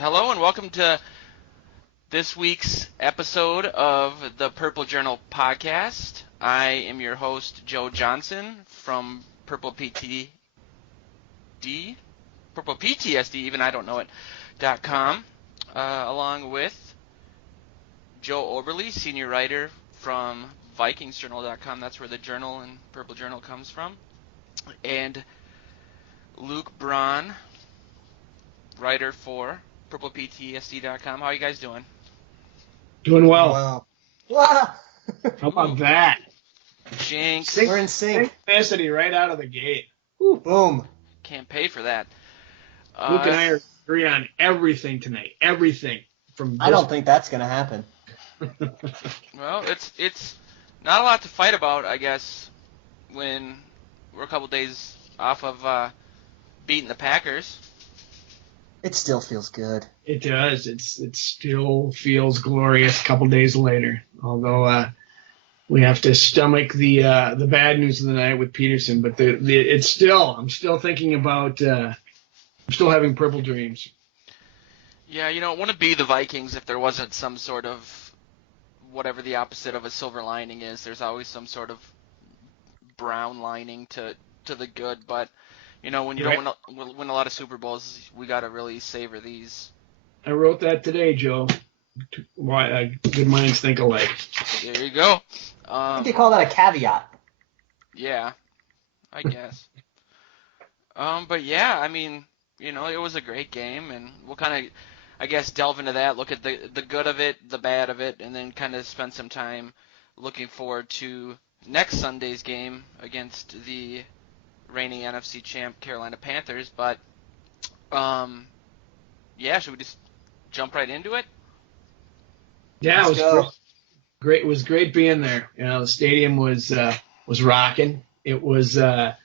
Hello and welcome to this week's episode of the Purple Journal podcast. I am your host, Joe Johnson from Purple PTSD, even I don't know it.com, along with Joe Oberle, senior writer from VikingsJournal.com. That's where the journal and Purple Journal comes from. And Luke Braun, writer for PurplePTSD.com. How are you guys doing? Doing well. Wow. How about that? Jinx. We're in sync. Synchronicity right out of the gate. Ooh, boom. Can't pay for that. Luke and I agree on everything tonight. Everything. I don't think that's going to happen. Well, it's not a lot to fight about, I guess, when we're a couple days off of beating the Packers. It still feels good. It does. It still feels glorious a couple days later. Although we have to stomach the bad news of the night with Peterson, but I'm still thinking about. I'm still having purple dreams. Yeah, it wouldn't be the Vikings if there wasn't some sort of whatever the opposite of a silver lining is. There's always some sort of brown lining to the good, but. When you don't win a lot of Super Bowls, we got to really savor these. I wrote that today, Joe. Why good minds think alike. There you go. I think they call that a caveat. Yeah, I guess. But yeah, it was a great game, and we'll kind of, I guess, delve into that, look at the good of it, the bad of it, and then kind of spend some time looking forward to next Sunday's game against the reigning NFC champ Carolina Panthers, but should we just jump right into it? Yeah, it was great. It was great being there. The stadium was rocking. It was it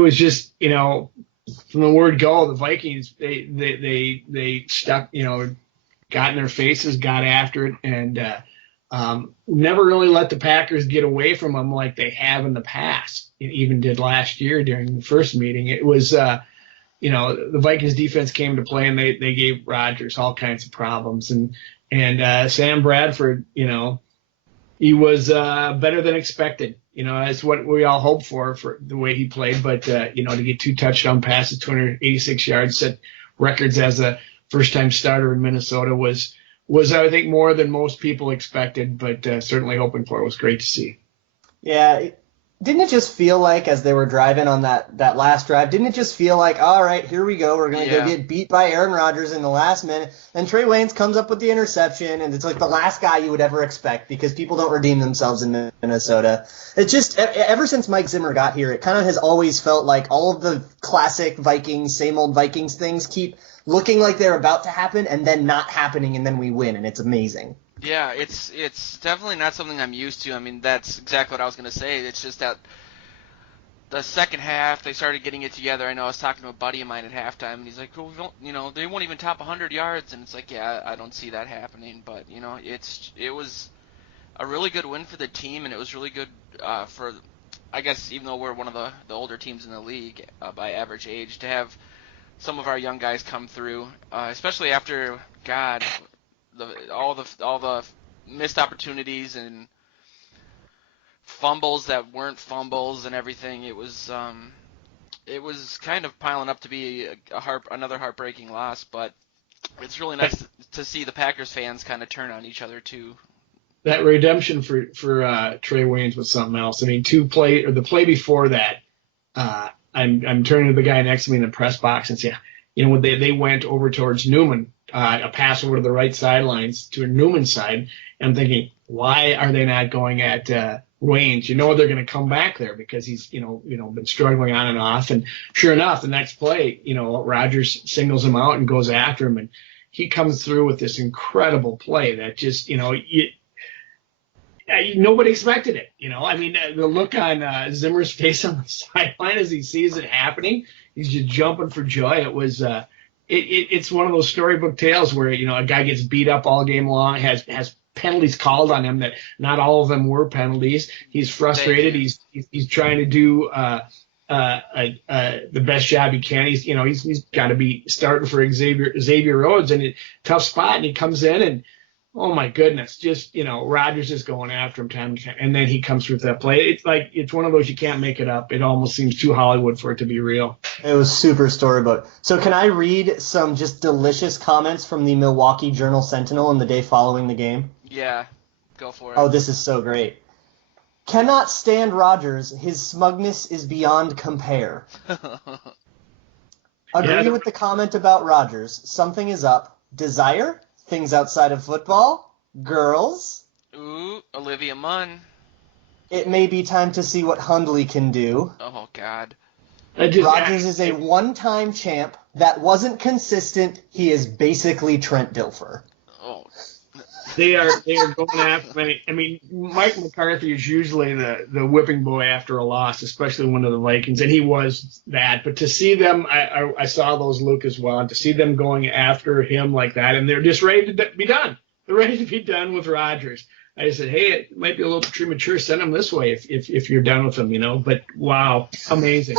was just from the word go, the Vikings they stuck got in their faces, got after it, and never really let the Packers get away from them like they have in the past. It even did last year during the first meeting. It was, the Vikings defense came to play and they gave Rodgers all kinds of problems. And Sam Bradford, he was better than expected. That's what we all hoped for the way he played. But, to get 2 touchdown passes, 286 yards, set records as a first-time starter in Minnesota was I think more than most people expected, but certainly hoping for. It was great to see. Yeah, didn't it just feel like as they were driving on that last drive, didn't it just feel like, all right, here we go, we're going to go get beat by Aaron Rodgers in the last minute, and Trey Waynes comes up with the interception, and it's like the last guy you would ever expect because people don't redeem themselves in Minnesota. It just, ever since Mike Zimmer got here, it kind of has always felt like all of the classic Vikings, same old Vikings things keep looking like they're about to happen and then not happening, and then we win, and it's amazing. Yeah, it's definitely not something I'm used to. That's exactly what I was going to say. It's just that the second half, they started getting it together. I know I was talking to a buddy of mine at halftime, and he's like, well, they won't even top 100 yards, and it's like, yeah, I don't see that happening. But, it was a really good win for the team, and it was really good for, I guess, even though we're one of the older teams in the league by average age, to have some of our young guys come through, especially after, God, all the missed opportunities and fumbles that weren't fumbles and everything. It was kind of piling up to be another heartbreaking loss, but it's really nice to see the Packers fans kind of turn on each other too. That redemption for Trey Waynes was something else. The play before that, I'm turning to the guy next to me in the press box and say, when they went over towards Newman, a pass over to the right sidelines to a Newman side, and I'm thinking, why are they not going at Waynes? They're going to come back there because he's been struggling on and off. And sure enough, the next play, Rodgers singles him out and goes after him, and he comes through with this incredible play that just nobody expected it. The look on Zimmer's face on the sideline as he sees it happening, he's just jumping for joy. It was it's one of those storybook tales where a guy gets beat up all game long, has penalties called on him that not all of them were penalties. He's frustrated. He's trying to do the best job he can. He's got to be starting for Xavier Rhodes in a tough spot, and he comes in and, oh my goodness, just, Rodgers is going after him time to time, and then he comes through that play. It's one of those you can't make it up. It almost seems too Hollywood for it to be real. It was super storybook. So can I read some just delicious comments from the Milwaukee Journal-Sentinel in the day following the game? Yeah, go for it. Oh, this is so great. Cannot stand Rodgers. His smugness is beyond compare. Agree with the comment about Rodgers. Something is up. Desire? Things outside of football? Girls? Ooh, Olivia Munn. It may be time to see what Hundley can do. Oh, God. Rodgers is a one-time champ. That wasn't consistent. He is basically Trent Dilfer. Oh. They are going after me. I mean, Mike McCarthy is usually the whipping boy after a loss, especially one of the Vikings, and he was that. But to see them, I saw those, Luke, as well, and to see them going after him like that, and they're just ready to be done. They're ready to be done with Rodgers. I said, hey, it might be a little premature. Send him this way if you're done with him, But wow, amazing.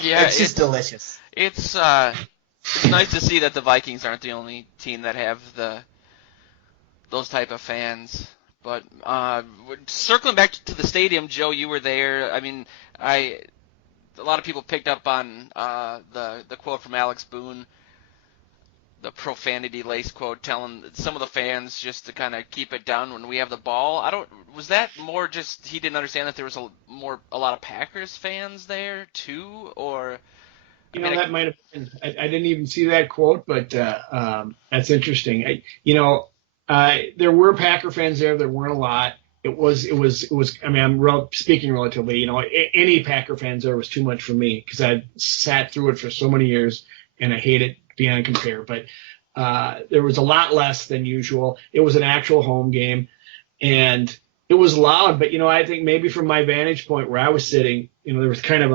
Yeah, it's just delicious. It's nice to see that the Vikings aren't the only team that have those type of fans. But circling back to the stadium, Joe, you were there. I mean, a lot of people picked up on the quote from Alex Boone, the profanity-laced quote, telling some of the fans just to kind of keep it down when we have the ball. Was that more just he didn't understand that there was a lot of Packers fans there too, or? That might have been. I didn't even see that quote, but that's interesting. There were Packer fans there. There weren't a lot. It was. I mean, I'm speaking relatively. Any Packer fans there was too much for me because I sat through it for so many years, and I hate it beyond compare. But there was a lot less than usual. It was an actual home game, and it was loud. But I think maybe from my vantage point where I was sitting, there was kind of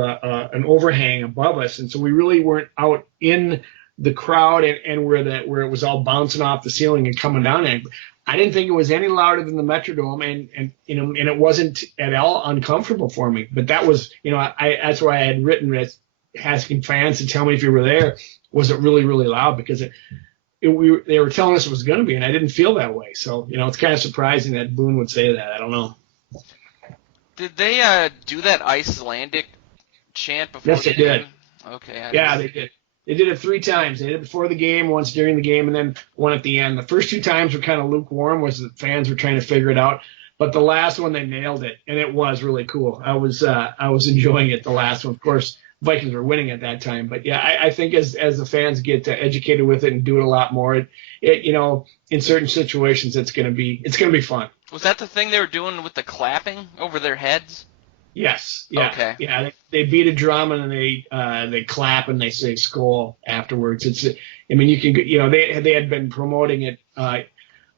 an overhang above us, and so we really weren't out in the crowd and where it was all bouncing off the ceiling and coming down. And I didn't think it was any louder than the Metrodome, and it wasn't at all uncomfortable for me. But that was, that's why I had written it, asking fans to tell me if you were there, was it really, really loud? Because they were telling us it was going to be, and I didn't feel that way. So, it's kind of surprising that Boone would say that. I don't know. Did they do that Icelandic chant before the game? Yes, they did. Okay. They did. They did it 3 times. They did it before the game, once during the game, and then one at the end. The first 2 times were kind of lukewarm, was the fans were trying to figure it out. But the last one, they nailed it, and it was really cool. I was enjoying it, the last one. Of course, Vikings were winning at that time. But, yeah, I think as the fans get educated with it and do it a lot more, in certain situations, it's going to be fun. Was that the thing they were doing with the clapping over their heads? Yes. Yeah. Okay. Yeah. They beat a drum and then they clap and they say "Skol" afterwards. I mean, you can they had been promoting it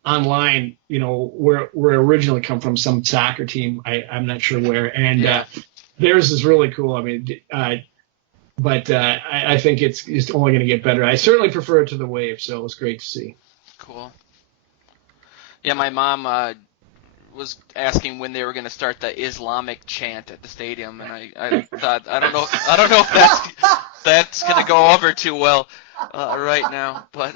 online. Where it originally come from, some soccer team. I'm not sure where. And theirs is really cool. I mean, but I think it's only going to get better. I certainly prefer it to the Wave, so it was great to see. Cool. Yeah, my mom was asking when they were going to start the Islamic chant at the stadium, and I thought I don't know if that's going to go over too well right now, but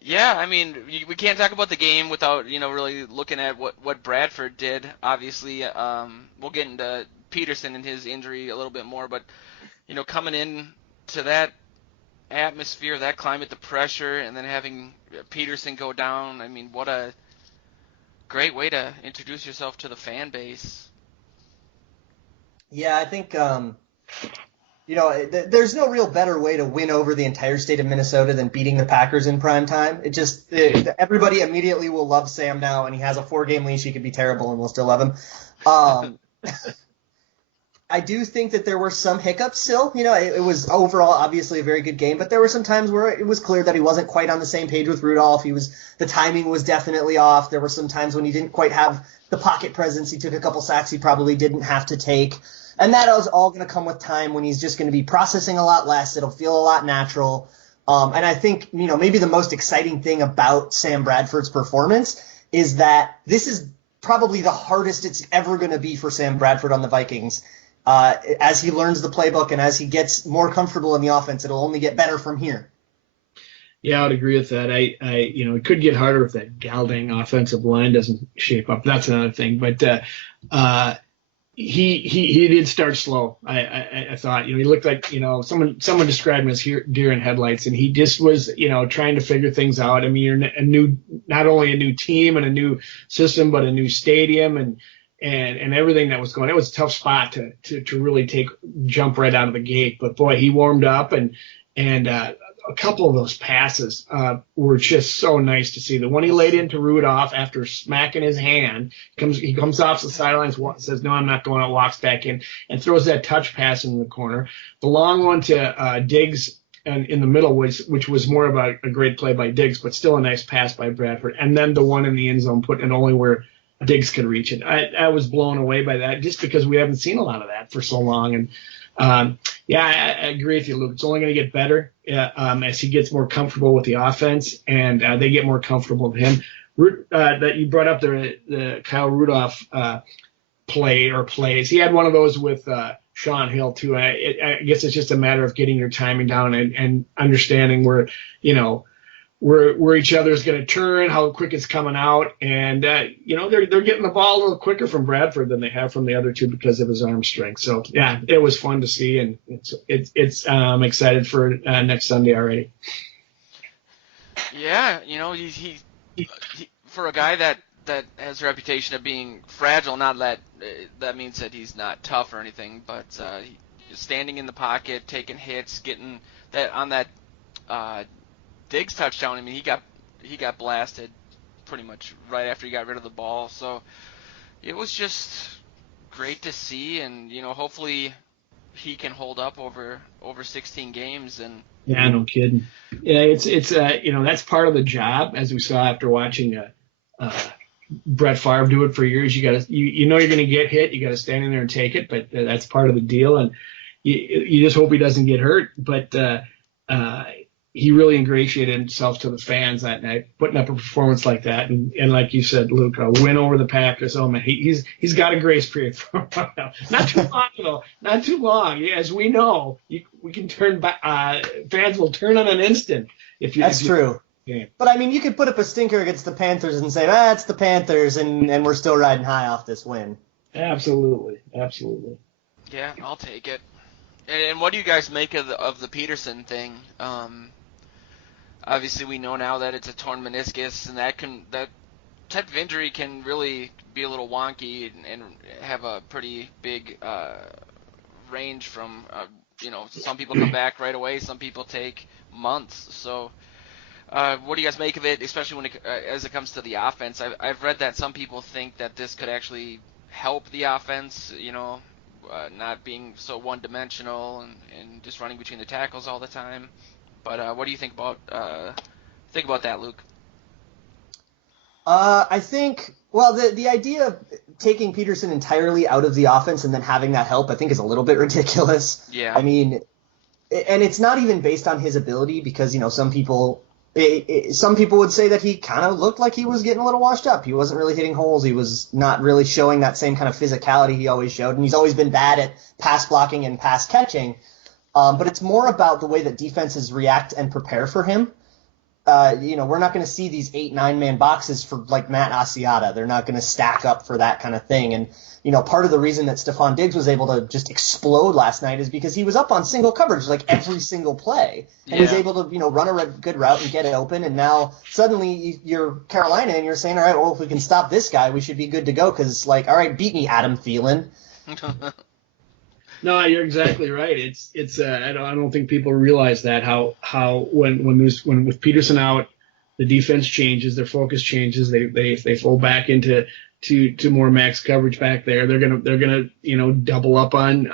yeah, I mean, we can't talk about the game without really looking at what Bradford did. Obviously, we'll get into Peterson and his injury a little bit more, but coming in to that atmosphere, that climate, the pressure, and then having Peterson go down, I mean, what a great way to introduce yourself to the fan base. Yeah, I think there's no real better way to win over the entire state of Minnesota than beating the Packers in prime time. Everybody immediately will love Sam now, and he has a 4-game leash. He could be terrible, and we'll still love him. I do think that there were some hiccups still. It was overall obviously a very good game, but there were some times where it was clear that he wasn't quite on the same page with Rudolph. The timing was definitely off. There were some times when he didn't quite have the pocket presence. He took a couple sacks he probably didn't have to take. And that is all going to come with time when he's just going to be processing a lot less. It'll feel a lot natural. And I think, maybe the most exciting thing about Sam Bradford's performance is that this is probably the hardest it's ever going to be for Sam Bradford on the Vikings. as he learns the playbook and as he gets more comfortable in the offense, it'll only get better from here. Yeah, I would agree with that. It could get harder if that Galdang offensive line doesn't shape up. That's another thing. But he did start slow. I thought, he looked like, someone described him as deer in headlights, and he just was, trying to figure things out. I mean, you're not only a new team and a new system, but a new stadium and everything that was going. It was a tough spot to really jump right out of the gate. But boy, he warmed up and a couple of those passes were just so nice to see. The one he laid into Rudolph after smacking his hand, he comes off the sidelines, says, "No, I'm not going out," walks back in and throws that touch pass in the corner. The long one to Diggs and in the middle, which was more of a great play by Diggs, but still a nice pass by Bradford. And then the one in the end zone, put it only where Diggs could reach it. I was blown away by that, just because we haven't seen a lot of that for so long. And I agree with you, Luke. It's only going to get better as he gets more comfortable with the offense and they get more comfortable with him. That you brought up the Kyle Rudolph plays. He had one of those with Sean Hill too. I guess it's just a matter of getting your timing down and understanding where each other is going to turn, how quick it's coming out, and they're getting the ball a little quicker from Bradford than they have from the other two because of his arm strength. So yeah, it was fun to see, and I'm excited for next Sunday already. Yeah, he for a guy that has a reputation of being fragile, not that means that he's not tough or anything, but standing in the pocket, taking hits, getting that on that Diggs touchdown. I mean, he got blasted pretty much right after he got rid of the ball. So it was just great to see, and hopefully he can hold up over 16 games. And yeah, no kidding. Yeah, it's that's part of the job, as we saw after watching Brett Favre do it for years. You got to you're going to get hit. You got to stand in there and take it, but that's part of the deal, and you just hope he doesn't get hurt. But he really ingratiated himself to the fans that night, putting up a performance like that. And like you said, Luke, a win over the Packers. Oh man, he's got a grace period for a while. Not too long though. Not too long. As we know, we can turn back. Fans will turn on an instant if you. That's true. Yeah. But I mean, you could put up a stinker against the Panthers and say, it's the Panthers, and we're still riding high off this win. Absolutely. Yeah, I'll take it. And what do you guys make of the Peterson thing? Obviously, we know now that it's a torn meniscus, and that type of injury can really be a little wonky and have a pretty big range from, some people come back right away, some people take months. So what do you guys make of it, especially when as it comes to the offense? I've read that some people think that this could actually help the offense, not being so one-dimensional and just running between the tackles all the time. But what do you think about that, Luke? I think, the idea of taking Peterson entirely out of the offense and then having that help, I think, is a little bit ridiculous. Yeah. I mean, and it's not even based on his ability because, some people would say that he kind of looked like he was getting a little washed up. He wasn't really hitting holes. He was not really showing that same kind of physicality he always showed. And he's always been bad at pass blocking and pass catching. But it's more about the way that defenses react and prepare for him. We're not going to see these 8-9 man boxes for like Matt Asiata. They're not going to stack up for that kind of thing. And, part of the reason that Stephon Diggs was able to just explode last night is because he was up on single coverage like every single play. And was able to, run a good route and get it open. And now suddenly you're Carolina and you're saying, all right, well, if we can stop this guy, we should be good to go. Because, all right, beat me, Adam Thielen. No, you're exactly right. It's I don't think people realize that how when with Peterson out, the defense changes, their focus changes. They fall back into more max coverage back there. They're gonna double up on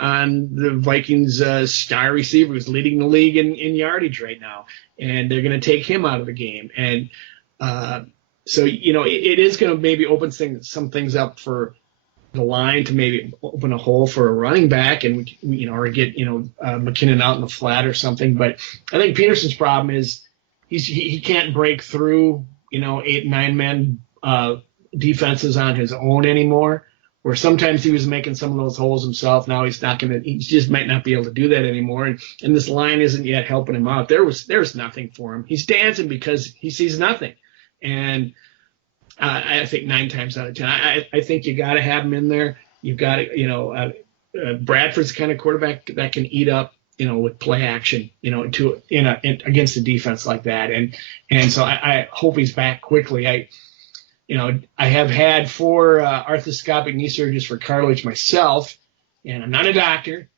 the Vikings star receiver who's leading the league in yardage right now, and they're gonna take him out of the game. And so it is gonna maybe open some things up for the line to maybe open a hole for a running back and or get McKinnon out in the flat or something. But I think Peterson's problem is he can't break through 8-9 man defenses on his own anymore. where sometimes he was making some of those holes himself. Now he just might not be able to do that anymore. And this line isn't yet helping him out. There's nothing for him. He's dancing because he sees nothing. And I think 9 times out of 10, I think you got to have him in there. You've got to, Bradford's the kind of quarterback that can eat up, with play action, against a defense like that. And so I hope he's back quickly. I have had 4 arthroscopic knee surgeries for cartilage myself, and I'm not a doctor,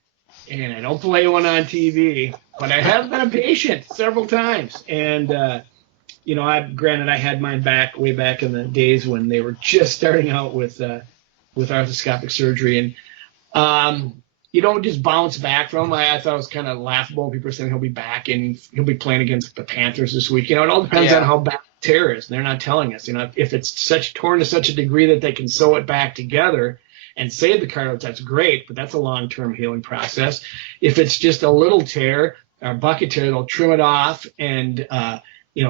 and I don't play one on TV, but I have been a patient several times. And, granted, I had mine way back in the days when they were just starting out with arthroscopic surgery. And you don't just bounce back from him. I thought it was kind of laughable. People are saying he'll be back and he'll be playing against the Panthers this week. It all depends on how bad the tear is. They're not telling us. If it's torn to such a degree that they can sew it back together and save the cartilage, that's great, but that's a long-term healing process. If it's just a little tear, or bucket tear, they'll trim it off and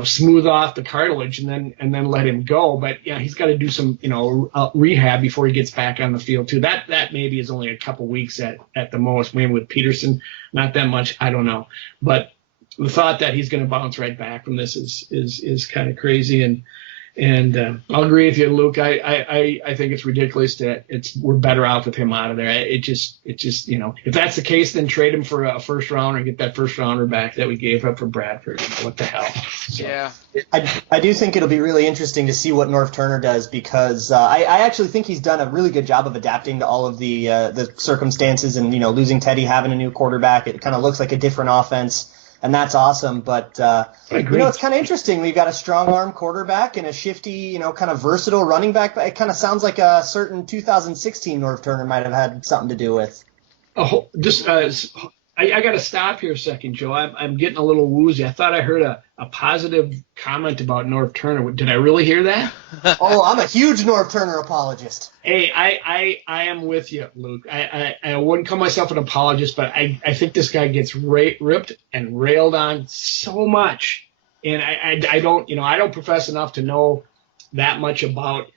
smooth off the cartilage and then let him go. But he's got to do some rehab before he gets back on the field too. That maybe is only a couple weeks at the most. Maybe with Peterson, not that much. I don't know. But the thought that he's going to bounce right back from this is kind of crazy. And I'll agree with you, Luke. I think it's ridiculous that we're better off with him out of there. It just if that's the case, then trade him for a first rounder and get that first rounder back that we gave up for Bradford. What the hell? So. Yeah. I do think it'll be really interesting to see what Norv Turner does because I actually think he's done a really good job of adapting to all of the circumstances and losing Teddy, having a new quarterback. It kind of looks like a different offense. And that's awesome, but it's kind of interesting. We've got a strong-arm quarterback and a shifty, kind of versatile running back. But it kind of sounds like a certain 2016 Norv Turner might have had something to do with. Oh, I got to stop here a second, Joe. I'm getting a little woozy. I thought I heard a positive comment about Norv Turner. Did I really hear that? Oh, I'm a huge Norv Turner apologist. Hey, I am with you, Luke. I wouldn't call myself an apologist, but I think this guy gets ripped and railed on so much. And I don't profess enough to know that much about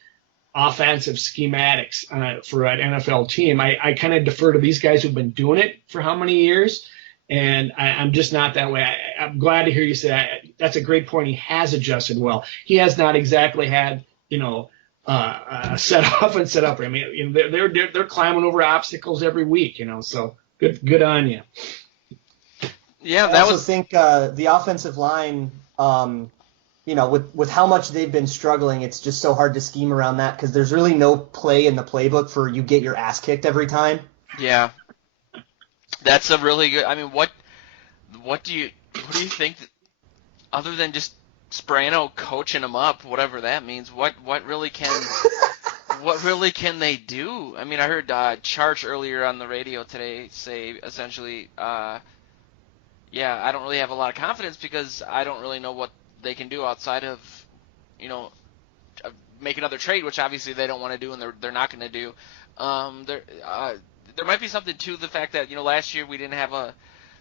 offensive schematics for an NFL team. I kind of defer to these guys who've been doing it for how many years, and I'm just not that way. I'm glad to hear you say that. That's a great point. He has adjusted well. He has not exactly had set off and set up. I mean, they're climbing over obstacles every week. So good on you. Yeah, I also think the offensive line. With how much they've been struggling, it's just so hard to scheme around that because there's really no play in the playbook for you get your ass kicked every time. Yeah, that's a really good. I mean, what do you think? Other than just Spreaker coaching them up, whatever that means, what really can they do? I mean, I heard Charge earlier on the radio today say essentially, I don't really have a lot of confidence because I don't really know what they can do outside of, make another trade, which obviously they don't want to do and they're not going to do. There might be something to the fact that, last year we didn't have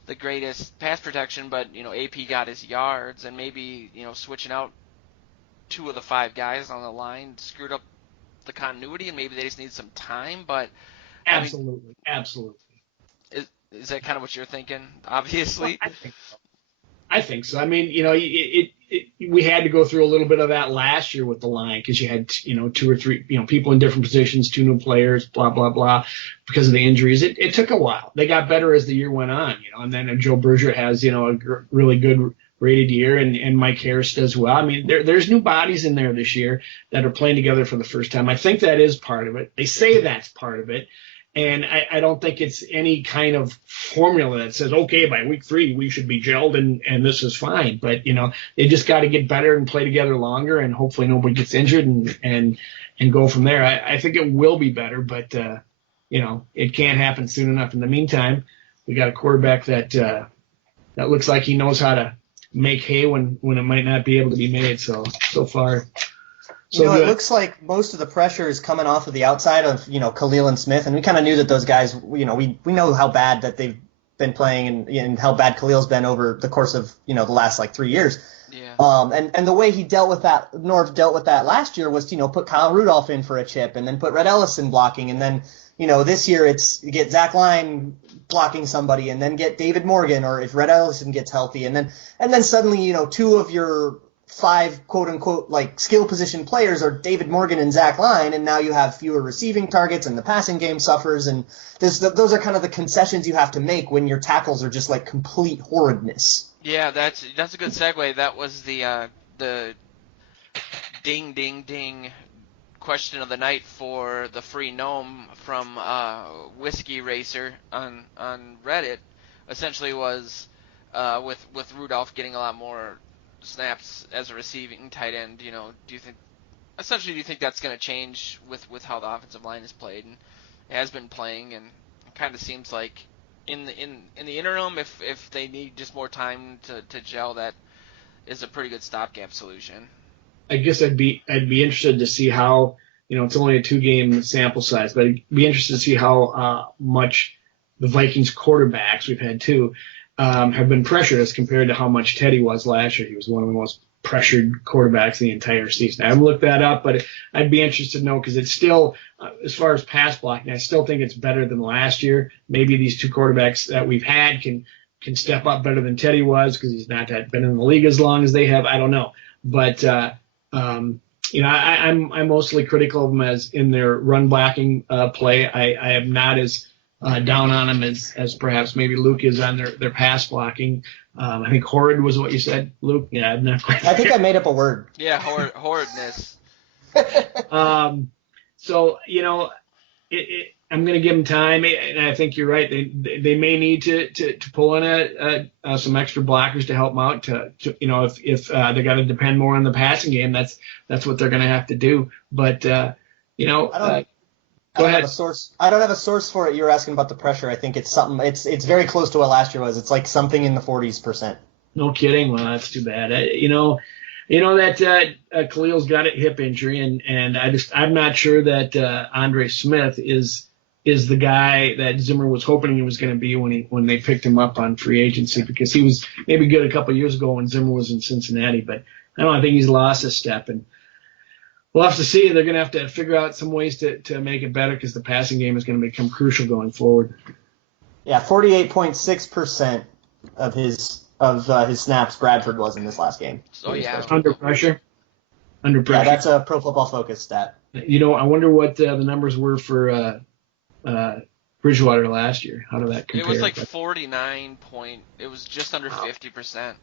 the greatest pass protection, but, AP got his yards and maybe, switching out 2 of the 5 guys on the line screwed up the continuity and maybe they just need some time, but. Absolutely. Is that kind of what you're thinking, obviously? Well, I think so. I mean, we had to go through a little bit of that last year with the line because you had, 2 or 3, people in different positions, 2 new players, blah, blah, blah, because of the injuries. It took a while. They got better as the year went on, and then Joe Berger has, a really good rated year and Mike Harris does well. I mean, there's new bodies in there this year that are playing together for the first time. I think that is part of it. They say that's part of it. And I don't think it's any kind of formula that says, okay, by week 3 we should be gelled and this is fine. But, they just got to get better and play together longer and hopefully nobody gets injured and go from there. I think it will be better, but, it can't happen soon enough. In the meantime, we got a quarterback that looks like he knows how to make hay when it might not be able to be made. So far. It looks like most of the pressure is coming off of the outside of, Khalil and Smith, and we kind of knew that those guys, we know how bad that they've been playing and how bad Khalil's been over the course of, the last like 3 years. Yeah. And the way he dealt with that, Norv dealt with that last year was, put Kyle Rudolph in for a chip and then put Red Ellison blocking. And then, this year it's get Zach Line blocking somebody and then get David Morgan, or if Red Ellison gets healthy. And then suddenly, 2 of your 5 quote unquote like skill position players are David Morgan and Zach Line. And now you have fewer receiving targets and the passing game suffers. And those are kind of the concessions you have to make when your tackles are just like complete horridness. Yeah, that's a good segue. That was the ding ding ding question of the night for the free gnome from Whiskey Racer on Reddit. Essentially was with Rudolph getting a lot more snaps as a receiving tight end. Do you think that's going to change with how the offensive line is played and it has been playing, and it kind of seems like in the interim, if they need just more time to gel, that is a pretty good stopgap solution. I guess I'd be interested to see how, it's only a 2-game sample size, but I'd be interested to see how much the Vikings quarterbacks, we've had 2, have been pressured as compared to how much Teddy was last year. He was one of the most pressured quarterbacks in the entire season. I haven't looked that up, but I'd be interested to know, because it's still, as far as pass blocking, I still think it's better than last year. Maybe these 2 quarterbacks that we've had can step up better than Teddy was, because he's not been in the league as long as they have. I don't know, but I'm mostly critical of them as in their run blocking play. I am not as down on them as perhaps maybe Luke is on their pass blocking. I think horrid was what you said, Luke. Yeah, I'm not quite. I think I made up a word. Yeah, horridness. So I'm going to give them time, and I think you're right. They may need to pull in some extra blockers to help them out. If they got to depend more on the passing game, that's what they're going to have to do. But Go ahead. I don't have a source for it. You were asking about the pressure. I think it's something. It's very close to what last year was. It's like something in the 40%. No kidding. Well, that's too bad. That Khalil's got a hip injury, and I'm not sure that Andre Smith is the guy that Zimmer was hoping he was going to be when they picked him up on free agency, because he was maybe good a couple of years ago when Zimmer was in Cincinnati, but I think he's lost a step, and we'll have to see. They're going to have to figure out some ways to make it better, because the passing game is going to become crucial going forward. Yeah, 48.6% of his snaps Bradford was in this last game. Oh yeah, under pressure. Yeah, that's a Pro Football Focus stat. I wonder what the numbers were for Bridgewater last year. How did that compare? It was like 49 point. It was just under 50%.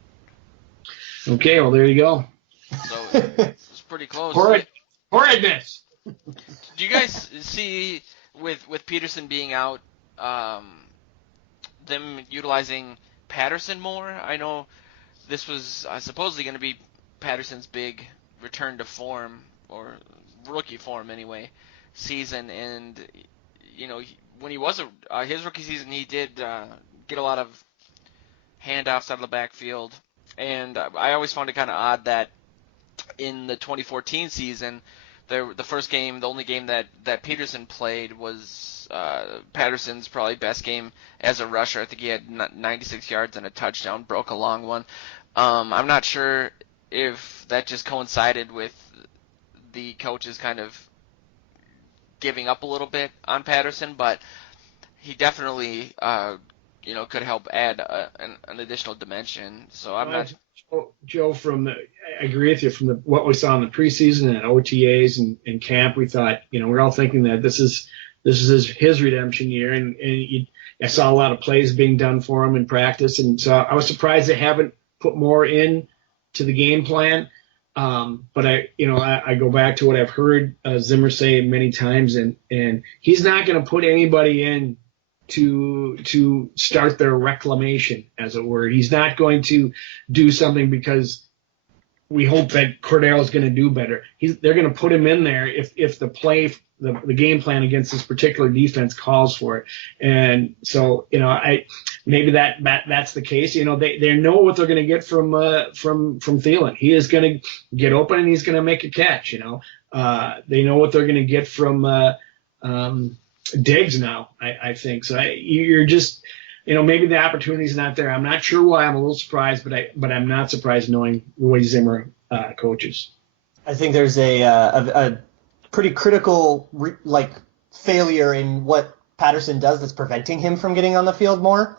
Okay, well there you go. So it's pretty close. Horridness. Do you guys see with Peterson being out, them utilizing Patterson more? I know this was supposedly going to be Patterson's big return to form, or rookie form anyway, season, and when he was his rookie season, he did get a lot of handoffs out of the backfield, and I always found it kind of odd that in the 2014 season, the only game that Peterson played was Patterson's probably best game as a rusher. I think he had 96 yards and a touchdown, broke a long one. I'm not sure if that just coincided with the coaches kind of giving up a little bit on Patterson, but he definitely could help add an additional dimension. So I'm not. Joe, I agree with you. From what we saw in the preseason and OTAs and camp, we thought, we're all thinking that this is his redemption year, and I saw a lot of plays being done for him in practice, and so I was surprised they haven't put more in to the game plan. But I go back to what I've heard Zimmer say many times, and he's not going to put anybody in to start their reclamation, as it were. He's not going to do something because we hope that Cordero is going to do better. They're going to put him in there if the game plan against this particular defense calls for it. And so, maybe that's the case. They know what they're going to get from Thielen. He is going to get open and he's going to make a catch. They know what they're going to get from Diggs now, I think. So you're just maybe the opportunity's not there. I'm not sure why. I'm a little surprised, but I'm not surprised knowing the way Zimmer coaches. I think there's a pretty critical failure in what Patterson does that's preventing him from getting on the field more.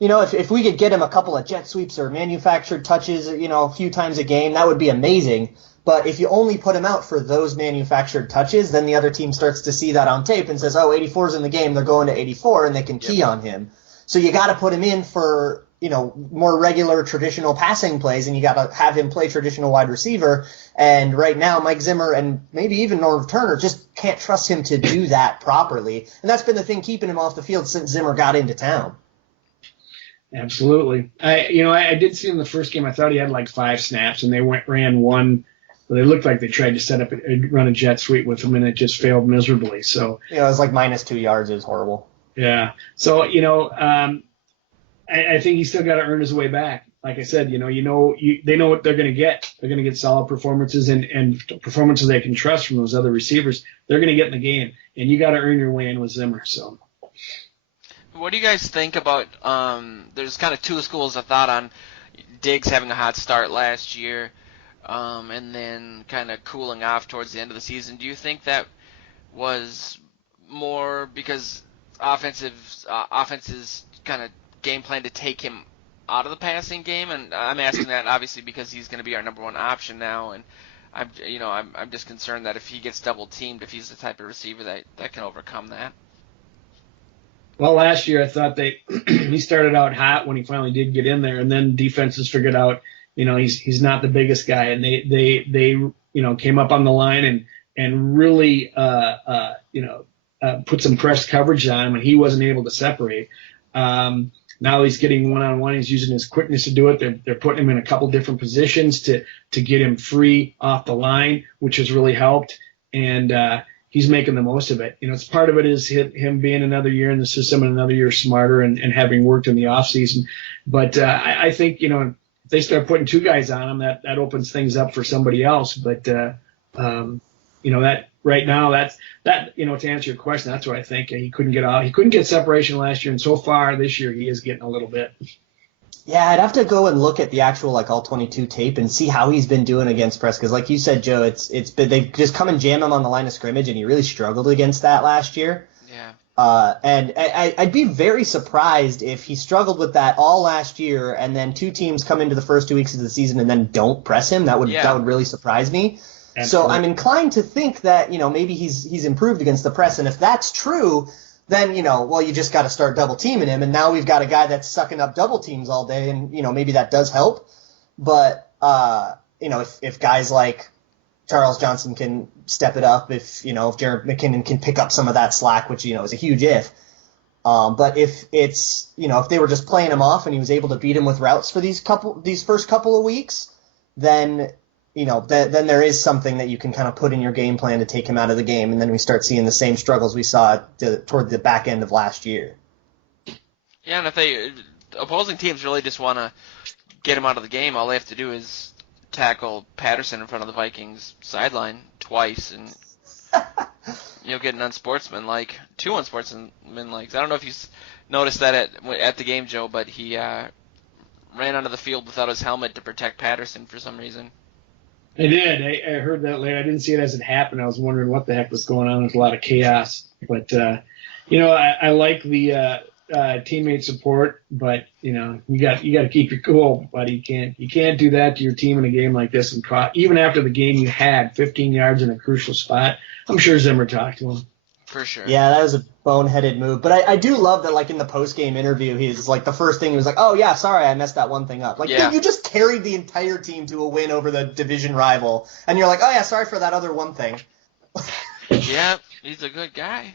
If we could get him a couple of jet sweeps or manufactured touches, a few times a game, that would be amazing. But if you only put him out for those manufactured touches, then the other team starts to see that on tape and says, oh, 84's in the game, they're going to 84, and they can key on him. So you got to put him in for, more regular traditional passing plays, and you got to have him play traditional wide receiver. And right now, Mike Zimmer and maybe even Norv Turner just can't trust him to do that properly. And that's been the thing keeping him off the field since Zimmer got into town. Absolutely. I did see in the first game, I thought he had like 5 snaps, and they ran one. They looked like they tried to set up run a jet sweep with him, and it just failed miserably. So it was like -2 yards. It was horrible. Yeah. So I think he's still got to earn his way back. Like I said, they know what they're going to get. They're going to get solid performances and performances they can trust from those other receivers. They're going to get in the game, and you got to earn your way in with Zimmer. So. What do you guys think about? There's kind of 2 schools of thought on Diggs having a hot start last year. And then kind of cooling off towards the end of the season. Do you think that was more because offenses kind of game plan to take him out of the passing game? And I'm asking that obviously because he's going to be our number 1 option now, and I'm just concerned that if he gets double teamed, if he's the type of receiver that can overcome that. Well, last year I thought he started out hot when he finally did get in there, and then defenses figured out. He's not the biggest guy, and they came up on the line and really put some press coverage on him, and he wasn't able to separate. Now he's getting one-on-one. He's using his quickness to do it. They're putting him in a couple different positions to get him free off the line, which has really helped, and he's making the most of it. It's part of it is him being another year in the system and another year smarter and having worked in the off season. But I think if they start putting 2 guys on him, that opens things up for somebody else. But that right now, that to answer your question, that's what I think. He couldn't get out. He couldn't get separation last year, and so far this year he is getting a little bit. Yeah, I'd have to go and look at the actual all 22 tape and see how he's been doing against press. Because like you said, Joe, it's been, they've just come and jam him on the line of scrimmage, and he really struggled against that last year. Yeah. And I'd be very surprised if he struggled with that all last year, and then 2 teams come into the first 2 weeks of the season and then don't press him. That would really surprise me. Absolutely. So I'm inclined to think that maybe he's improved against the press, and if that's true, then you just got to start double teaming him, and now we've got a guy that's sucking up double teams all day, and maybe that does help. But if guys like Charles Johnson can step it up, if Jared McKinnon can pick up some of that slack, which is a huge if. But if it's if they were just playing him off and he was able to beat him with routes for these first couple of weeks, then then there is something that you can kind of put in your game plan to take him out of the game, and then we start seeing the same struggles we saw toward the back end of last year. Yeah, and if opposing teams really just want to get him out of the game, all they have to do is tackle Peterson in front of the Vikings sideline twice, and get an unsportsmanlike, 2 unsportsmanlike. I don't know if you noticed that at the game, Joe, but he ran onto the field without his helmet to protect Peterson for some reason. I did. I heard that later. I didn't see it as it happened. I was wondering what the heck was going on. There's a lot of chaos. But, I like the teammate support, but, you got to keep your cool, buddy. You can't do that to your team in a game like this. And even after the game you had 15 yards in a crucial spot, I'm sure Zimmer talked to him. For sure. Yeah, that was a boneheaded move. But I do love that, in the post-game interview, he's the first thing he was like, oh, yeah, sorry, I messed that one thing up. You just carried the entire team to a win over the division rival. And you're like, oh, yeah, sorry for that other one thing. Yeah, he's a good guy.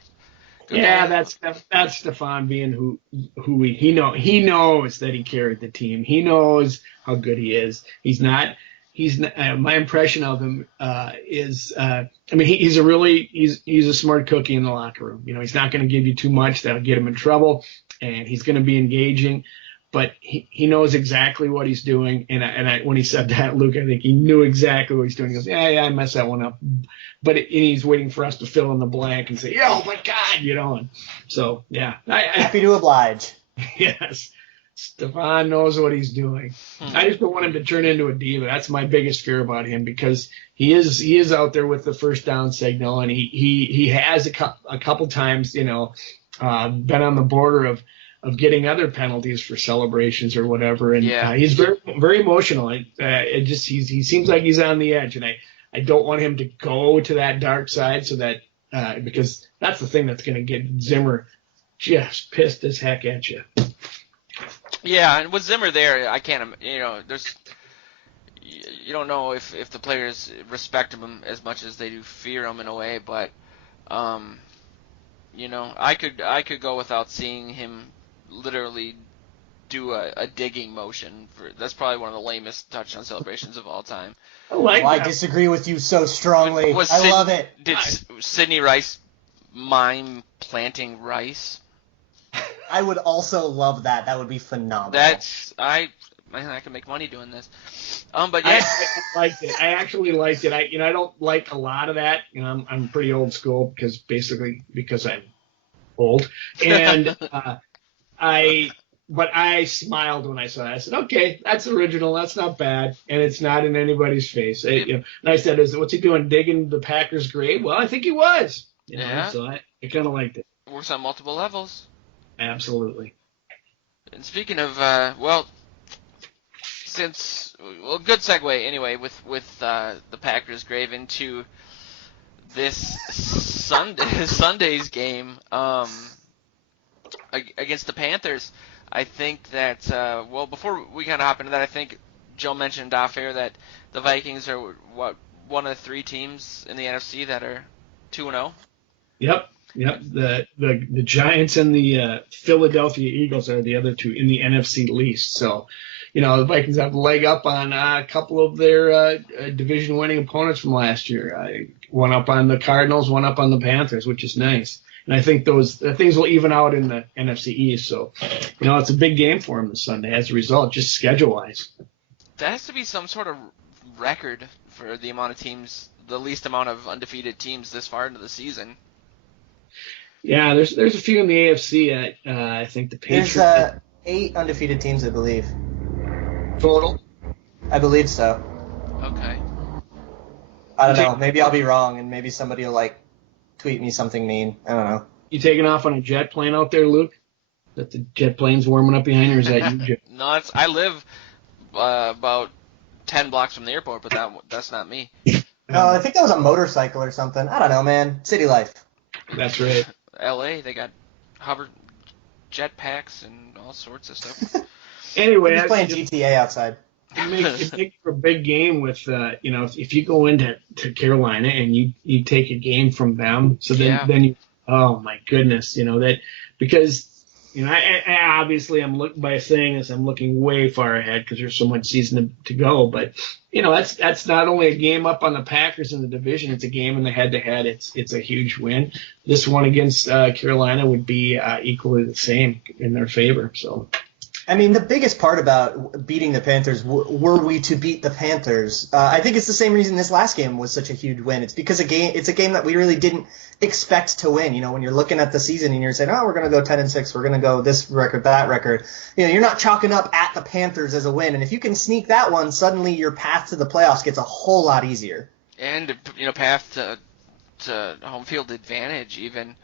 That's Stephon being who he knows that he carried the team. He knows how good he is. He's not my impression of him is he's a smart cookie in the locker room. He's not going to give you too much that'll get him in trouble, and he's going to be engaging, but he knows exactly what he's doing. And when he said that, Luke, I think he knew exactly what he's doing. He goes, yeah, I messed that one up, but he's waiting for us to fill in the blank and say, yeah, oh my God, and so yeah, happy to oblige. Yes. Stephon knows what he's doing. I just don't want him to turn into a diva. That's my biggest fear about him, because he is out there with the first down signal, and he has a couple times, been on the border of getting other penalties for celebrations or whatever, and he's very very emotional. He seems like he's on the edge, and I don't want him to go to that dark side, so that because that's the thing that's going to get Zimmer just pissed as heck at you. Yeah, and with Zimmer there, I can't, there's, you don't know if the players respect him as much as they do fear him in a way, but, I could go without seeing him literally do a digging motion. That's probably one of the lamest touchdown celebrations of all time. I disagree with you so strongly. I love it. Did Sidney Rice mime planting rice? I would also love that. That would be phenomenal. I can make money doing this. But yeah, I liked it. I actually liked it. I don't like a lot of that. I'm pretty old school because I'm old, and but I smiled when I saw it. I said, okay, that's original. That's not bad, and it's not in anybody's face. And I said, what's he doing, digging the Packers' grave? Well, I think he was. So I kind of liked it. It works on multiple levels. Absolutely. And speaking of, good segue anyway with the Packers' grave into this Sunday's game against the Panthers. I think that before we kind of hop into that, I think Joe mentioned off air that the Vikings are one of the 3 teams in the NFC that are 2-0. Yep. The Giants and the Philadelphia Eagles are the other 2 in the NFC least. So, the Vikings have a leg up on a couple of their division-winning opponents from last year. One up on the Cardinals, one up on the Panthers, which is nice. And I think those things will even out in the NFC East. So, it's a big game for them this Sunday as a result, just schedule-wise. That has to be some sort of record for the amount of teams, the least amount of undefeated teams this far into the season. Yeah, there's a few in the AFC. I think the Patriots. There's 8 undefeated teams, I believe. Total? I believe so. Okay. I don't know. Maybe I'll be wrong, and maybe somebody will tweet me something mean. I don't know. You taking off on a jet plane out there, Luke? That the jet plane's warming up behind, or is that you? No, I live about 10 blocks from the airport, but that's not me. No, I think that was a motorcycle or something. I don't know, man. City life. That's right. LA, they got hover jetpacks and all sorts of stuff. Anyway, just playing GTA outside. It makes for a big game with, if you go into Carolina and you take a game from them, so then you, oh my goodness, because I obviously I'm looking way far ahead because there's so much season to go, but that's not only a game up on the Packers in the division, it's a game in the head-to-head. It's a huge win. This one against Carolina would be equally the same in their favor. So. I mean, the biggest part about beating the Panthers, were we to beat the Panthers, I think it's the same reason this last game was such a huge win. It's because it's a game that we really didn't expect to win. When you're looking at the season and you're saying, we're going to go 10-6, we're going to go this record, that record. You're not chalking up at the Panthers as a win. And if you can sneak that one, suddenly your path to the playoffs gets a whole lot easier. And, path to home field advantage even,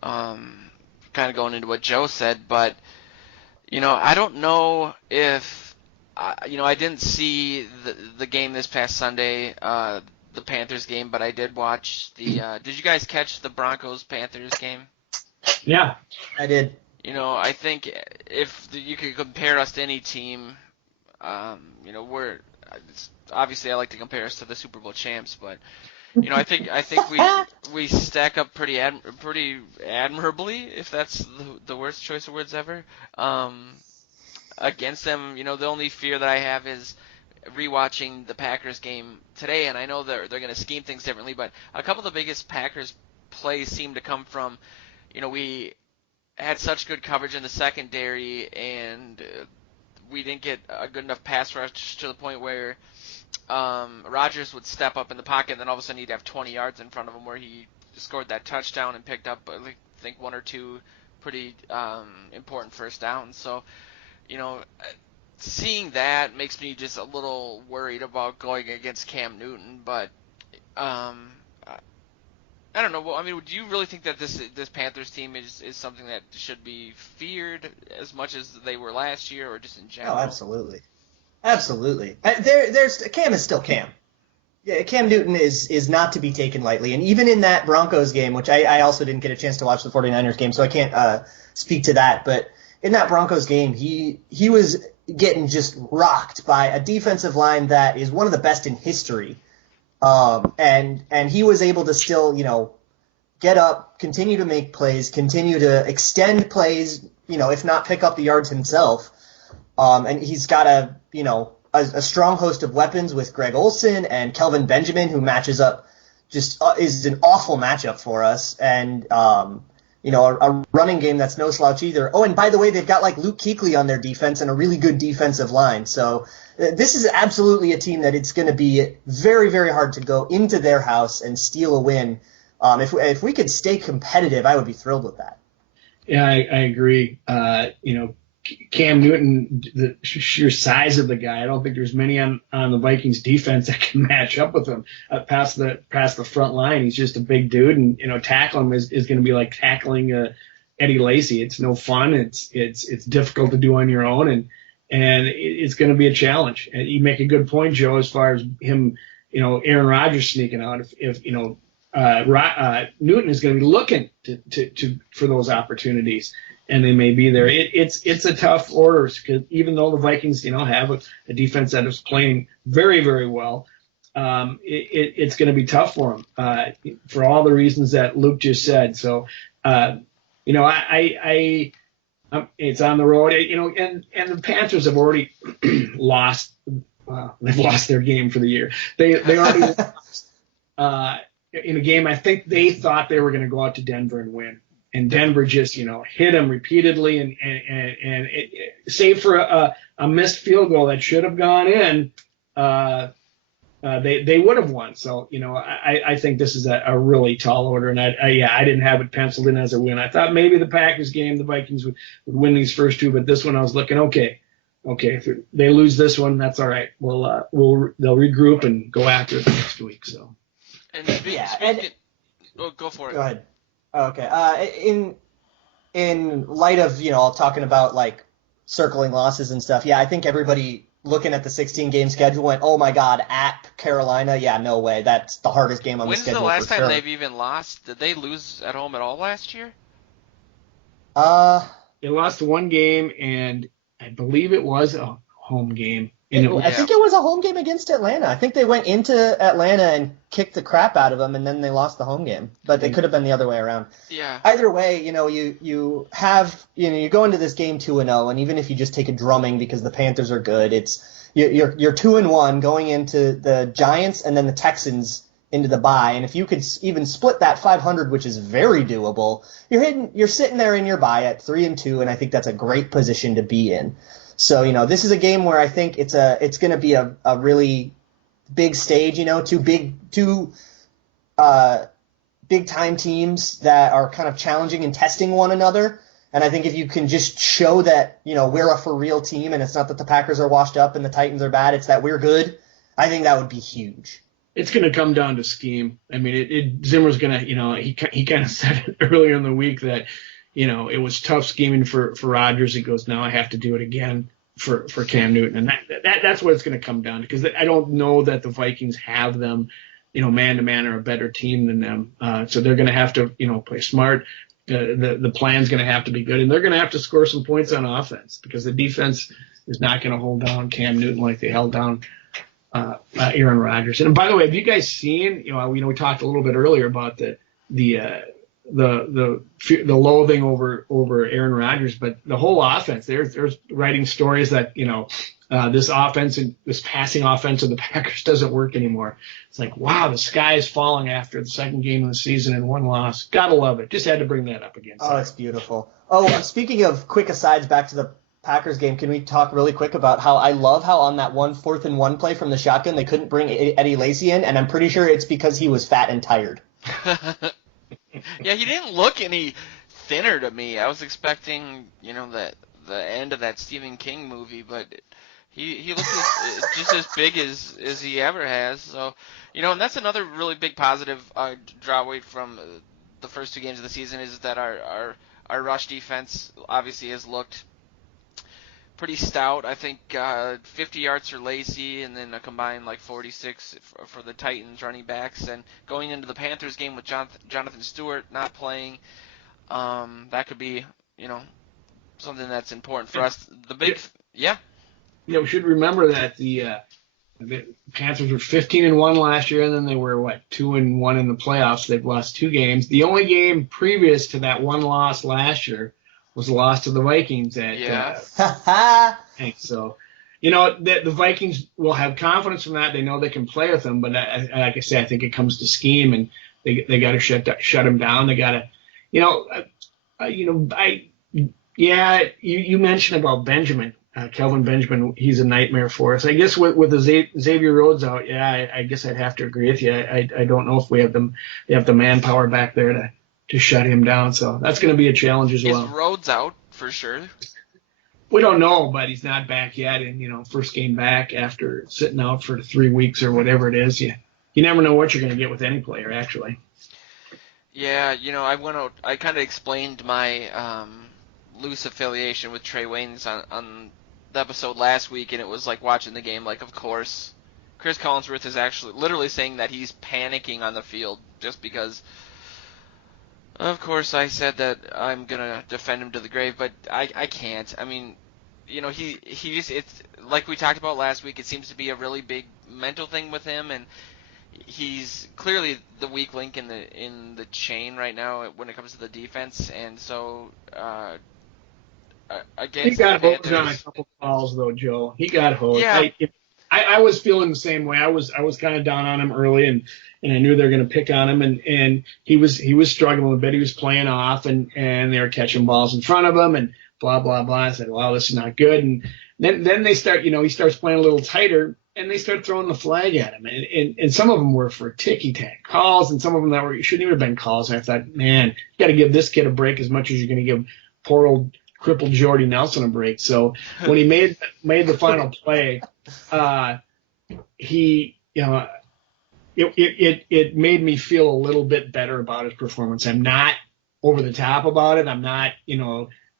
kind of going into what Joe said, but I don't know if, I didn't see the game this past Sunday, the Panthers game, but I did watch did you guys catch the Broncos-Panthers game? Yeah, I did. I think if you could compare us to any team, obviously I like to compare us to the Super Bowl champs, but I think we stack up pretty admirably, if that's the worst choice of words ever, against them. The only fear that I have is rewatching the Packers game today, and I know they're going to scheme things differently, but a couple of the biggest Packers plays seem to come from, we had such good coverage in the secondary, and we didn't get a good enough pass rush to the point where Rodgers would step up in the pocket, and then all of a sudden he'd have 20 yards in front of him where he scored that touchdown and picked up, I think, 1 or 2 pretty important first downs. So, seeing that makes me just a little worried about going against Cam Newton. But I don't know. Well, I mean, do you really think that this Panthers team is something that should be feared as much as they were last year, or just in general? Oh, absolutely. There's Cam is still Cam. Yeah, Cam Newton is not to be taken lightly. And even in that Broncos game, which I also didn't get a chance to watch the 49ers game, so I can't speak to that. But in that Broncos game, he was getting just rocked by a defensive line that is one of the best in history. And he was able to still, get up, continue to make plays, continue to extend plays, if not pick up the yards himself. And he's got a strong host of weapons with Greg Olsen and Kelvin Benjamin, who matches up just is an awful matchup for us. And, a running game that's no slouch either. Oh, and by the way, they've got like Luke Kuechly on their defense and a really good defensive line. So this is absolutely a team that it's going to be very, very hard to go into their house and steal a win. If we could stay competitive, I would be thrilled with that. Yeah, I agree. Cam Newton, the sheer size of the guy, I don't think there's many on the Vikings defense that can match up with him past the front line. He's just a big dude, and tackling him is going to be like tackling Eddie Lacy. It's no fun. It's difficult to do on your own, and it's going to be a challenge. And you make a good point, Joe, as far as him, Aaron Rodgers sneaking out. If Newton is going to be looking for those opportunities. And they may be there. It's a tough order because even though the Vikings, have a defense that is playing very, very well, it's going to be tough for them for all the reasons that Luke just said. So, it's on the road, and the Panthers have already lost. They've lost their game for the year. They already lost in a game. I think they thought they were going to go out to Denver and win. And Denver just, hit them repeatedly, and save for a missed field goal that should have gone in, they would have won. So, I think this is a really tall order, and I didn't have it penciled in as a win. I thought maybe the Packers game, the Vikings would win these first two, but this one I was looking, okay, if they lose this one, that's all right. They'll regroup and go after it next week. So, go for it. Go ahead. Okay. In light of, talking about like circling losses and stuff, I think everybody looking at the 16-game schedule went, oh my God, at Carolina? Yeah, no way. That's the hardest game on the schedule. When's the last time sure. they've even lost? Did they lose at home at all last year? They lost one game, and I believe it was a home game. I think it was a home game against Atlanta. I think they went into Atlanta and kicked the crap out of them, and then they lost the home game. But they could have been the other way around. Yeah. Either way, you have you go into this game 2-0, and even if you just take a drumming because the Panthers are good, you're 2-1 going into the Giants and then the Texans into the bye. And if you could even split that 500, which is very doable, you're sitting there in your bye at 3-2, and I think that's a great position to be in. So, this is a game where I think it's going to be a really big stage, two big time teams that are kind of challenging and testing one another. And I think if you can just show that, we're a for real team and it's not that the Packers are washed up and the Titans are bad, it's that we're good, I think that would be huge. It's going to come down to scheme. I mean, Zimmer's going to, he kind of said it earlier in the week that, it was tough scheming for Rodgers. He goes, now I have to do it again for Cam Newton. And that's what it's going to come down to, because I don't know that the Vikings have them, man-to-man are a better team than them. So they're going to have to, play smart. The plan's going to have to be good, and they're going to have to score some points on offense because the defense is not going to hold down Cam Newton like they held down Aaron Rodgers. And by the way, have you guys seen, we talked a little bit earlier about the loathing over Aaron Rodgers, but the whole offense, there's writing stories that, this offense and this passing offense of the Packers doesn't work anymore. It's like, wow, the sky is falling after the second game of the season and one loss. Gotta love it. Just had to bring that up again. Oh, it's beautiful. Oh, speaking of quick asides back to the Packers game, can we talk really quick about how I love how on that 4th and 1 play from the shotgun, they couldn't bring Eddie Lacy in, and I'm pretty sure it's because he was fat and tired. Yeah, he didn't look any thinner to me. I was expecting, the end of that Stephen King movie, but he looked just as big as he ever has. So, and that's another really big positive draw away from the first 2 games of the season is that our rush defense obviously has looked pretty stout. I think 50 yards for Lacey, and then a combined 46 for the Titans running backs. And going into the Panthers game with Jonathan Stewart not playing, that could be something that's important for us. We should remember that the Panthers were 15-1 last year, and then they were 2-1 in the playoffs. They've lost 2 games. The only game previous to that one loss last year was a loss to the Vikings so, the Vikings will have confidence in that. They know they can play with them, but like I say, I think it comes to scheme, and they got to shut them down. They got to, you mentioned about Benjamin, Kelvin Benjamin. He's a nightmare for us. I guess with the Xavier Rhodes out, I guess I'd have to agree with you. I don't know if we have the manpower back there to shut him down. So that's going to be a challenge as well. Is Rhodes out for sure? We don't know, but he's not back yet. And, first game back after sitting out for 3 weeks or whatever it is, you never know what you're going to get with any player, actually. Yeah, I kind of explained my loose affiliation with Trey Waynes on the episode last week, and it was like watching the game, of course, Chris Collinsworth is actually literally saying that he's panicking on the field just because. Of course, I said that I'm gonna defend him to the grave, but I can't. I mean, it's like we talked about last week. It seems to be a really big mental thing with him, and he's clearly the weak link in the chain right now when it comes to the defense. And so, against he got the hosed Panthers, on a couple calls though, Joe. He got hosed. Yeah. I was feeling the same way. I was kind of down on him early, and I knew they were going to pick on him, and he was struggling a bit. He was playing off, and they were catching balls in front of him, and blah blah blah. I said, "Wow, this is not good." And then they start, he starts playing a little tighter, and they start throwing the flag at him, and some of them were for ticky-tack calls, and some of them that shouldn't even have been calls. And I thought, man, you got to give this kid a break as much as you're going to give poor old crippled Jordy Nelson a break. So when he made the final play, it made me feel a little bit better about his performance. I'm not over the top about it. I'm not,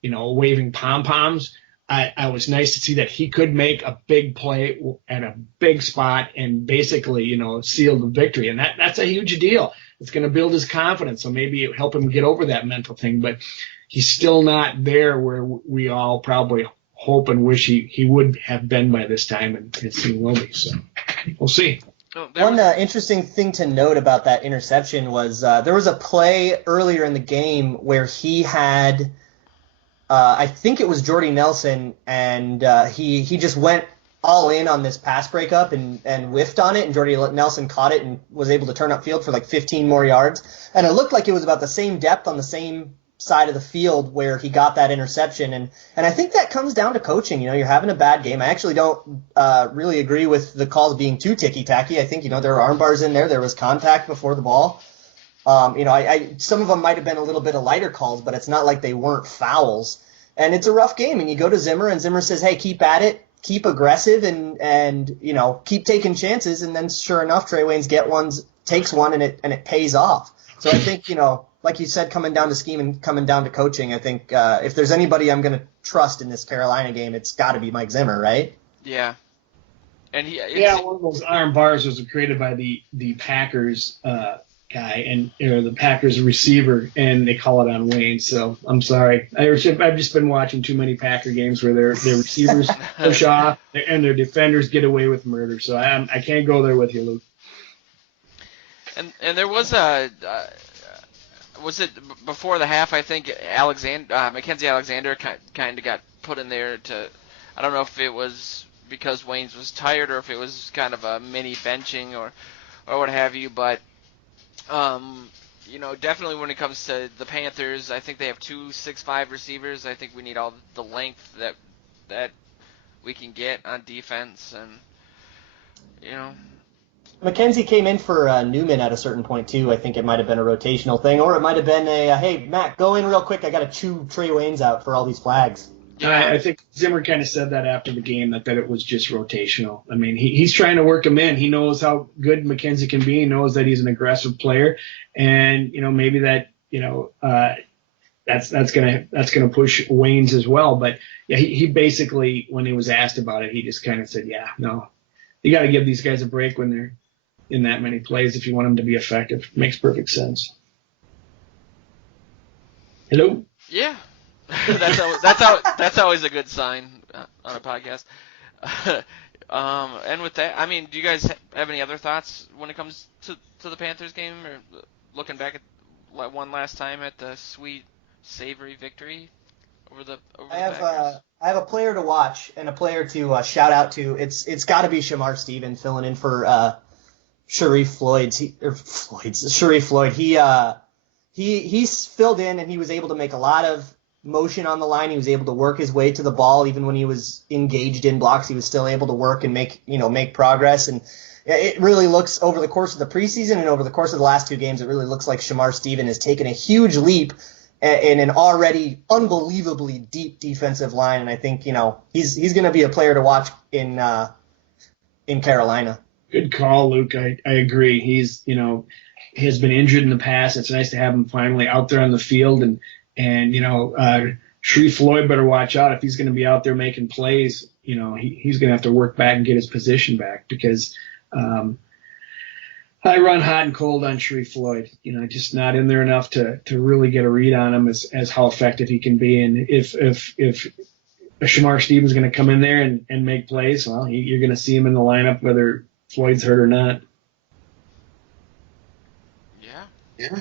waving pom-poms. I was nice to see that he could make a big play at a big spot and basically, seal the victory. And that's a huge deal. It's going to build his confidence. So maybe it help him get over that mental thing, but he's still not there where we all probably hope and wish he would have been by this time, and he will be. So we'll see. One interesting thing to note about that interception was there was a play earlier in the game where he had, I think it was Jordy Nelson, and he just went all in on this pass breakup and whiffed on it, and Jordy Nelson caught it and was able to turn upfield for 15 more yards. And it looked like it was about the same depth on the same side of the field where he got that interception. And I think that comes down to coaching. You're having a bad game. I actually don't really agree with the calls being too ticky-tacky. I think, there were arm bars in there. There was contact before the ball. Some of them might have been a little bit of lighter calls, but it's not like they weren't fouls. And it's a rough game. And you go to Zimmer, and Zimmer says, hey, keep at it, keep aggressive, and keep taking chances. And then sure enough, Trey Waynes takes one, and it pays off. So I think, like you said, coming down to scheme and coming down to coaching, I think if there's anybody I'm going to trust in this Carolina game, it's got to be Mike Zimmer, right? Yeah. And one of those arm bars was created by the Packers guy and the Packers receiver, and they call it on Wayne. So I'm sorry. I've just been watching too many Packer games where their receivers push off and their defenders get away with murder. So I can't go there with you, Luke. And there was was it before the half? I think Mackenzie Alexander kind of got put in there to. I don't know if it was because Waynes was tired or if it was kind of a mini benching or what have you. But definitely when it comes to the Panthers, I think they have 2 6'5" receivers. I think we need all the length that we can get on defense, and McKenzie came in for Newman at a certain point, too. I think it might have been a rotational thing, or it might have been hey, Matt, go in real quick. I got to chew Trey Waynes out for all these flags. Yeah, I think Zimmer kind of said that after the game, that it was just rotational. I mean, he's trying to work him in. He knows how good McKenzie can be. He knows that he's an aggressive player, and maybe that that's gonna push Waynes as well. But yeah, he basically, when he was asked about it, he just kind of said, yeah, no, you got to give these guys a break when they're in that many plays if you want them to be effective. Makes perfect sense. Hello. Yeah. that's always a good sign on a podcast. And with that, I mean, do you guys have any other thoughts when it comes to the Panthers game, or looking back at one last time at the sweet, savory victory over the Packers? I have a player to watch and a player to shout out to. It's got to be Shamar Stevens filling in for Sharif Floyd. Sharif Floyd. He's filled in, and he was able to make a lot of motion on the line. He was able to work his way to the ball. Even when he was engaged in blocks, he was still able to work and make progress. And it really looks, over the course of the preseason and over the course of the last two games, it really looks like Shamar Stevens has taken a huge leap in an already unbelievably deep defensive line. And I think, he's going to be a player to watch in Carolina. Good call, Luke. I agree. He's, has been injured in the past. It's nice to have him finally out there on the field, and Sharif Floyd better watch out if he's going to be out there making plays. He's going to have to work back and get his position back, because I run hot and cold on Sharif Floyd. Just not in there enough to really get a read on him as how effective he can be. And if Shamar Stevens is going to come in there and make plays, well, you're going to see him in the lineup whether Floyd's hurt or not. Yeah.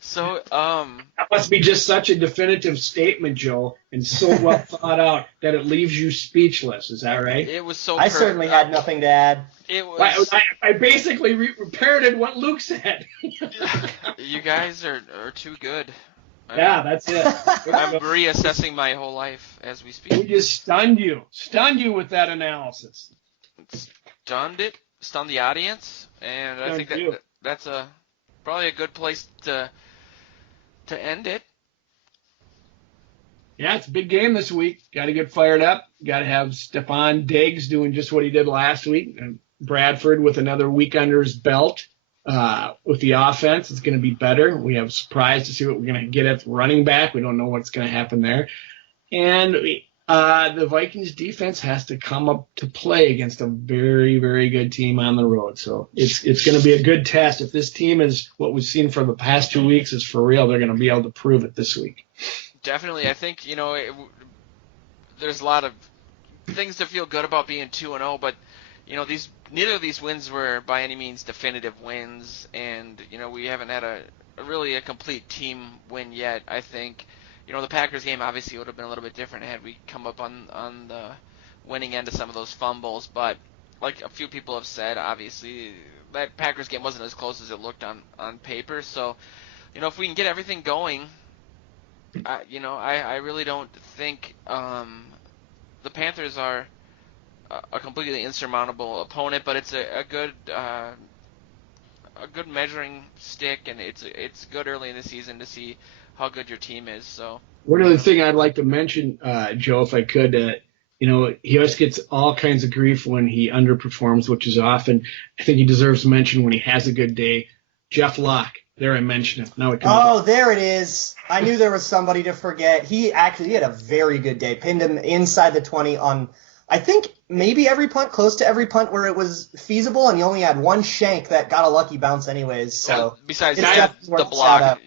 So, that must be just such a definitive statement, Joe, and so well thought out that it leaves you speechless. Is that right? It was so. I certainly had nothing to add. It was. I basically parroted what Luke said. You guys are too good. Yeah, that's it. I'm reassessing my whole life as we speak. We just stunned you with that analysis. Stunned the audience, and I think that's probably a good place to end it. Yeah, it's a big game this week. Got to get fired up. Got to have Stephon Diggs doing just what he did last week. And Bradford with another week under his belt. With the offense, it's going to be better. We have a surprise to see what we're going to get at the running back. We don't know what's going to happen there. And the Vikings defense has to come up to play against a very, very good team on the road. So it's going to be a good test. If this team is what we've seen for the past 2 weeks is for real, they're going to be able to prove it this week. Definitely. I think, there's a lot of things to feel good about being 2-0, but, neither of these wins were by any means definitive wins, and, we haven't had a complete team win yet. I think, the Packers game obviously would have been a little bit different had we come up on the winning end of some of those fumbles, but like a few people have said, obviously, that Packers game wasn't as close as it looked on paper, so, if we can get everything going, I really don't think the Panthers are a completely insurmountable opponent, but it's a good measuring stick, and it's good early in the season to see how good your team is. So one other thing I'd like to mention, Joe, if I could, he always gets all kinds of grief when he underperforms, which is often. I think he deserves mention when he has a good day. Jeff Locke. There, I mentioned it. Now it comes there it is. I knew there was somebody to forget. He had a very good day. Pinned him inside the 20 on, I think, maybe every punt, close to every punt where it was feasible, and he only had one shank that got a lucky bounce anyways. So besides the block.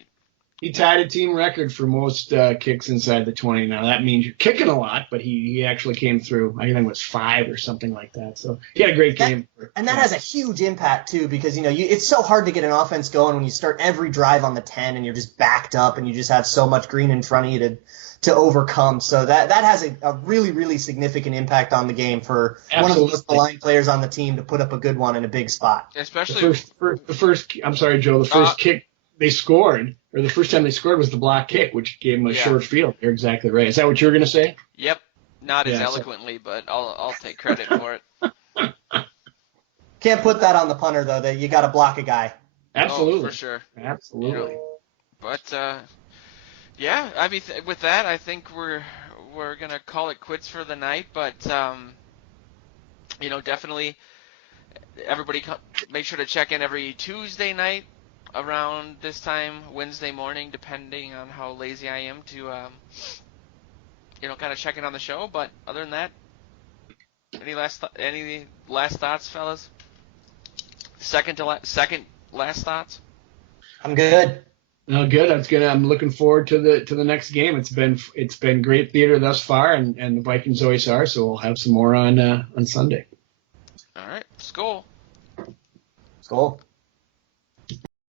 He tied a team record for most kicks inside the 20. Now, that means you're kicking a lot, but he actually came through. I think it was 5 or something like that. So he had a great game. And that has a huge impact, too, because, it's so hard to get an offense going when you start every drive on the 10 and you're just backed up and you just have so much green in front of you to overcome. So that has a really, really significant impact on the game for one of the most maligned players on the team to put up a good one in a big spot. Especially the first I'm sorry, Joe, the first kick they scored, or the first time they scored was the block kick, which gave them a short field. You're exactly right. Is that what you were going to say? Yep. Not as eloquently, but I'll take credit for it. Can't put that on the punter though. That you got to block a guy. Absolutely, for sure. Absolutely. But yeah, I mean, with that, I think we're gonna call it quits for the night. But definitely everybody make sure to check in every Tuesday night around this time, Wednesday morning, depending on how lazy I am to kind of check in on the show. But other than that, any last thoughts, fellas? Second last thoughts? I'm good. No, good. I'm looking forward to the next game. It's been great theater thus far, and the Vikings always are. So we'll have some more on Sunday. All right, Skol. Skol.